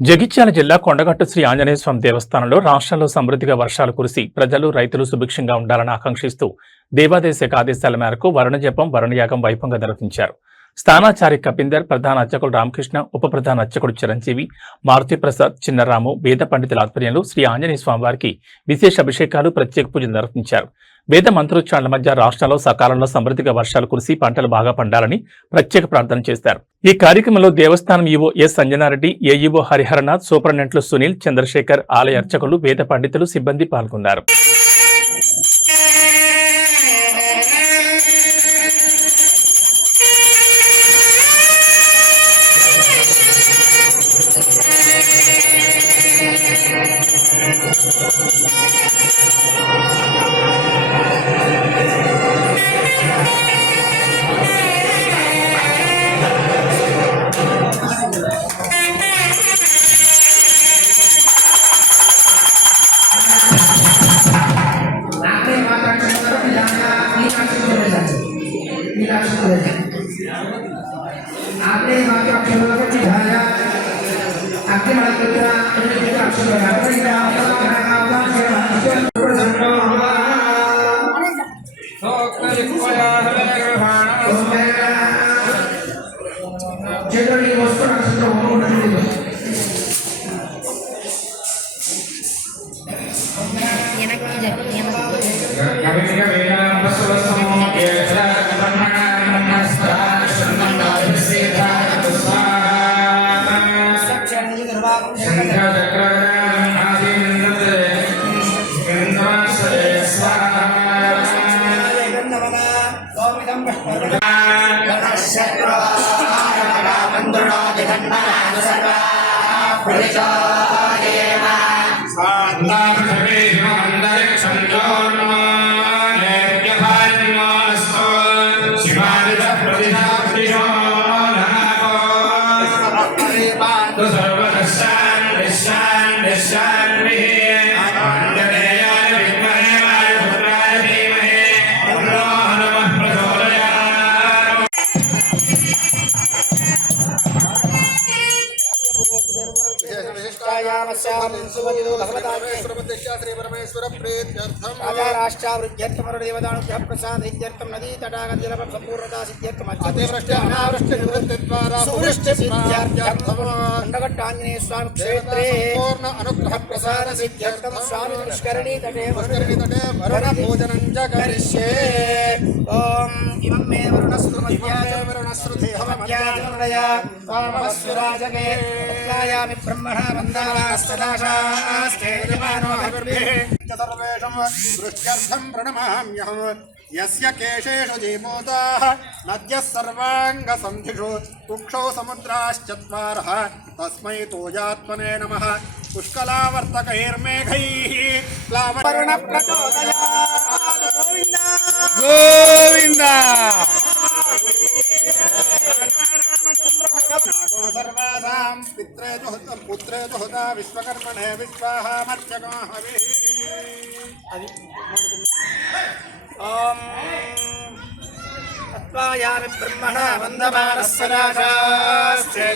జగిత్యాల జిల్లా కొండగట్టు శ్రీ ఆంజనేయ స్వామి దేవస్థానంలో రాష్ట్రంలో సమృద్ధిగా వర్షాలు కురిసి ప్రజలు రైతులు సుభిక్షంగా ఉండాలని ఆకాంక్షిస్తూ దేవాదాయ శాఖ ఆదేశాల మేరకు వరుణజపం వరుణయాగం వైభవంగా నిర్వహించారు. స్థానాచారి కపిందర్, ప్రధాన అర్చకుడు రామకృష్ణ, ఉప ప్రధాన అర్చకుడు చిరంజీవి, మారుతి ప్రసాద్, చిన్నరాము, వేద పండితుల ఆధ్వర్యంలో శ్రీ ఆంజనేయ స్వామి వారికి విశేష అభిషేకాలు, ప్రత్యేక పూజలు నిర్వహించారు. వేద మంత్రోచ్చారణల మధ్య రాష్ట్రంలో సకాలంలో సమృద్ధిగా వర్షాలు కురిసి పంటలు బాగా పండాలని ప్రత్యేక ప్రార్థన చేశారు. ఈ కార్యక్రమంలో దేవస్థానం EO S Sanjana Reddy, AEO Hariharanath, సూపరింటెండెంట్లు సునీల్, చంద్రశేఖర్, ఆలయ అర్చకులు, వేద పండితులు, సిబ్బంది పాల్గొన్నారు. आपने बाकी अक्षरों को चिढ़ाया, आपके मालिक का अक्षर नदी तटागत संपूर्णता आंजनेय स्वामी क्षेत्रे अनुग्रह प्रसाद सिद्ध्यर्थम स्वामी निष्करणी तटे भोजनं च करिष्ये। ओम इमं मे वरुणस्रुमध्यामध्यामदया कामस्वराजके यामि ब्रह्मणा वन्दावास्तदाशास्ते यजमानो हविर्भिः सर्वेषं दृष्ट्यर्थं प्रणमाम्यहम्। यस्य केशेषु जीमूताः नद्यः सर्वाङ्गसन्धिषु कुक्षौ समुद्राश्चत्वारः तस्मै तोजात्मने नमः। पुष्कलावर्तकैर्मेघैः प्लावनप्रचोदयात् गोविन्द गोविन्द सर्वासां पुत्रे जुहुता विश्वकर्मणे विश्वाहामर्चको हविः। ओम तत्त्वायामि ब्रह्मणा वन्दमानः सदाशास्ते।